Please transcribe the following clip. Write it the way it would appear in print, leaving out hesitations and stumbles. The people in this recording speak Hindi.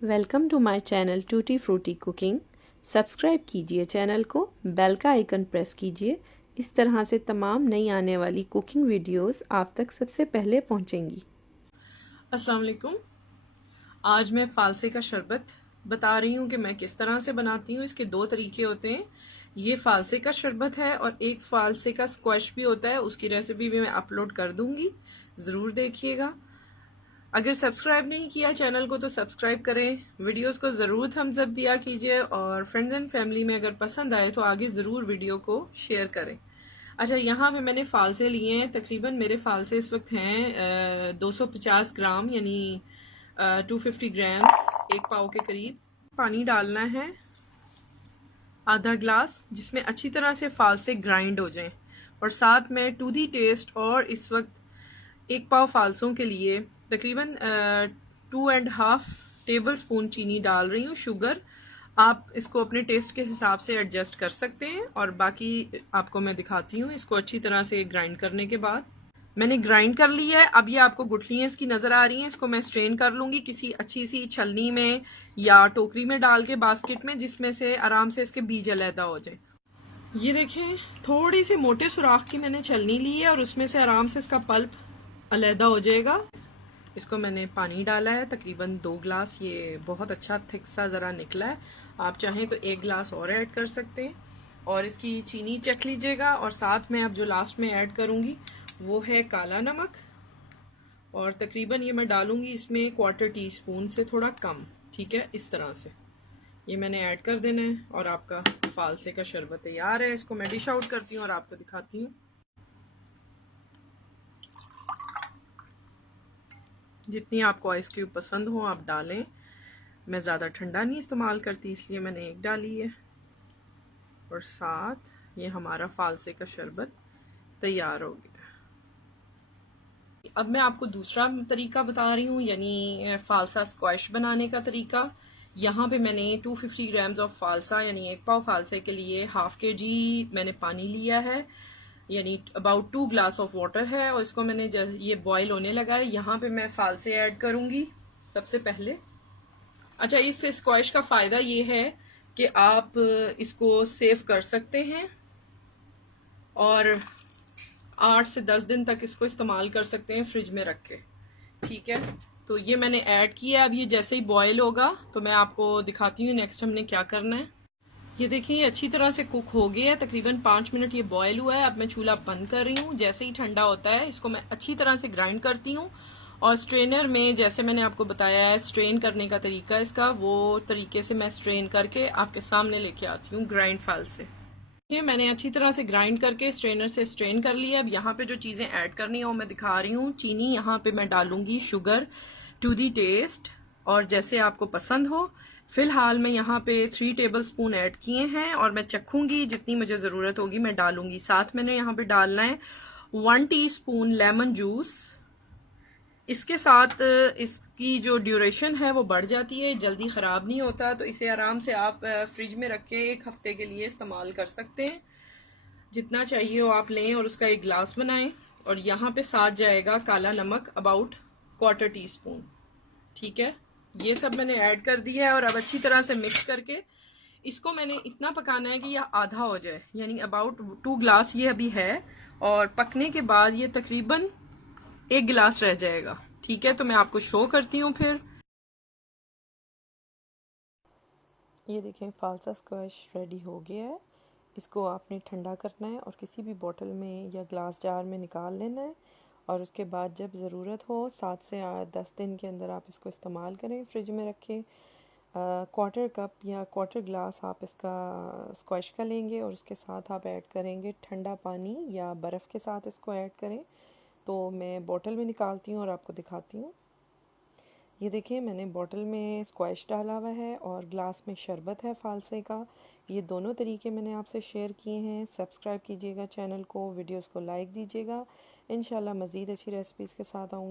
Welcome to my channel tutti frutti cooking. Subscribe कीजिए चैनल को, बेल का आइकन प्रेस कीजिए। इस तरह से तमाम नई आने वाली कुकिंग वीडियोस आप तक सबसे पहले पहुंचेंगी। अस्सलाम वालेकुम। आज मैं फालसे का शरबत बता रही हूँ कि मैं किस तरह से बनाती हूँ। इसके दो तरीके होते हैं। ये फालसे का शरबत है और एक फालसे का स्क्वैश भी होता है। उसकी रेसिपी भी मैं अपलोड कर दूंगी, ज़रूर देखिएगा। अगर सब्सक्राइब नहीं किया चैनल को तो सब्सक्राइब करें, वीडियोस को ज़रूर थम्स अप दिया कीजिए और फ्रेंड्स एंड फैमिली में अगर पसंद आए तो आगे ज़रूर वीडियो को शेयर करें। अच्छा, यहाँ पे मैंने फालसे लिए हैं। तकरीबन मेरे फालसे इस वक्त हैं 250 ग्राम, यानी 250 ग्राम्स, एक पाव के करीब। पानी डालना है आधा ग्लास, जिसमें अच्छी तरह से फालसे ग्राइंड हो जाएं। और साथ में टू दी टेस्ट, और इस वक्त एक पाव फालसों के लिए तकरीबन 2.5 टेबल स्पून चीनी डाल रही हूँ, शुगर। आप इसको अपने टेस्ट के हिसाब से एडजस्ट कर सकते हैं। और बाकी आपको मैं दिखाती हूँ इसको अच्छी तरह से ग्राइंड करने के बाद। मैंने ग्राइंड कर ली है। अब ये आपको गुठलियाँ इसकी नज़र आ रही हैं। इसको मैं स्ट्रेन कर लूँगी किसी अच्छी सी छलनी में या टोकरी में डाल के, बास्केट में, जिसमें से आराम से इसके बीज अलहदा हो जाए। ये देखें, थोड़ी सी मोटे सुराख की मैंने छलनी ली है और उसमें से आराम से इसका पल्प अलहदा हो जाएगा। इसको मैंने पानी डाला है तकरीबन 2 गिलास। ये बहुत अच्छा थिक सा ज़रा निकला है। आप चाहें तो 1 गिलास और ऐड कर सकते हैं। और इसकी चीनी चख लीजिएगा। और साथ में अब जो लास्ट में ऐड करूँगी वो है काला नमक। और तकरीबन ये मैं डालूँगी इसमें 1/4 टीस्पून से थोड़ा कम। ठीक है, इस तरह से ये मैंने ऐड कर देना है और आपका फालसे का शरबत तैयार है। इसको मैं डिश आउट करती हूँ और आपको दिखाती हूँ। जितनी आपको आइस क्यूब पसंद हो आप डालें। मैं ज़्यादा ठंडा नहीं इस्तेमाल करती, इसलिए मैंने एक डाली है। और साथ ये हमारा फालसे का शरबत तैयार हो गया। अब मैं आपको दूसरा तरीका बता रही हूँ, यानी फालसा स्क्वैश बनाने का तरीका। यहाँ पे मैंने 250 ग्राम्स ऑफ फालसा, यानी एक पाव फालसे के लिए हाफ के जी मैंने पानी लिया है, यानी अबाउट 2 ग्लास ऑफ वाटर है। और इसको मैंने ये बॉईल होने लगा है। यहाँ पे मैं फालसे ऐड करूँगी सबसे पहले। अच्छा, इस स्क्वैश का फ़ायदा ये है कि आप इसको सेव कर सकते हैं और 8 से 10 दिन तक इसको इस्तेमाल कर सकते हैं फ्रिज में रख के। ठीक है, तो ये मैंने ऐड किया। अब ये जैसे ही बॉयल होगा तो मैं आपको दिखाती हूँ नेक्स्ट हमने क्या करना है। ये देखिए, ये अच्छी तरह से कुक हो गया है। तकरीबन 5 मिनट ये बॉयल हुआ है। अब मैं चूल्हा बंद कर रही हूँ। जैसे ही ठंडा होता है इसको मैं अच्छी तरह से ग्राइंड करती हूँ। और स्ट्रेनर में, जैसे मैंने आपको बताया है स्ट्रेन करने का तरीका इसका, वो तरीके से मैं स्ट्रेन करके आपके सामने लेके आती हूँ ग्राइंड फाइल से। ये मैंने अच्छी तरह से ग्राइंड करके स्ट्रेनर से स्ट्रेन कर लिया। अब यहाँ पे जो चीज़ें ऐड करनी है वो मैं दिखा रही हूँ। चीनी यहाँ पे मैं डालूंगी, शुगर टू दी टेस्ट और जैसे आपको पसंद हो। फिलहाल मैं यहाँ पे 3 टेबल स्पून ऐड किए हैं और मैं चखूंगी, जितनी मुझे ज़रूरत होगी मैं डालूंगी। साथ मैंने यहाँ पे डालना है 1 टीस्पून लेमन जूस। इसके साथ इसकी जो ड्यूरेशन है वो बढ़ जाती है, जल्दी ख़राब नहीं होता, तो इसे आराम से आप फ्रिज में रख के 1 हफ्ते के लिए इस्तेमाल कर सकते हैं। जितना चाहिए हो आप लें और उसका एक गिलास बनाएं। और यहाँ पे साथ जाएगा काला नमक, अबाउट 1/4 टीस्पून। ठीक है, ये सब मैंने ऐड कर दिया है। और अब अच्छी तरह से मिक्स करके इसको मैंने इतना पकाना है कि यह आधा हो जाए, यानी अबाउट 2 गिलास ये अभी है। और पकने के बाद ये तकरीबन 1 गिलास रह जाएगा। ठीक है, तो मैं आपको शो करती हूँ फिर। ये देखें, फालसा स्क्वैश रेडी हो गया है। इसको आपने ठंडा करना है और किसी भी बोतल में या ग्लास जार में निकाल लेना है। और उसके बाद जब ज़रूरत हो 7 से 10 दिन के अंदर आप इसको इस्तेमाल करें, फ्रिज में रखें। 1/4 कप या 1/4 गिलास आप इसका स्क्वैश का लेंगे और उसके साथ आप ऐड करेंगे ठंडा पानी या बर्फ़ के साथ इसको ऐड करें। तो मैं बोतल में निकालती हूँ और आपको दिखाती हूँ। ये देखिए, मैंने बोतल में स्क्वैश डाला हुआ है और ग्लास में शरबत है फालसे का। ये दोनों तरीके मैंने आपसे शेयर किए हैं। सब्सक्राइब कीजिएगा चैनल को, वीडियोस को लाइक दीजिएगा। इंशाल्लाह मज़ीद अच्छी रेसिपीज़ के साथ आऊँगी।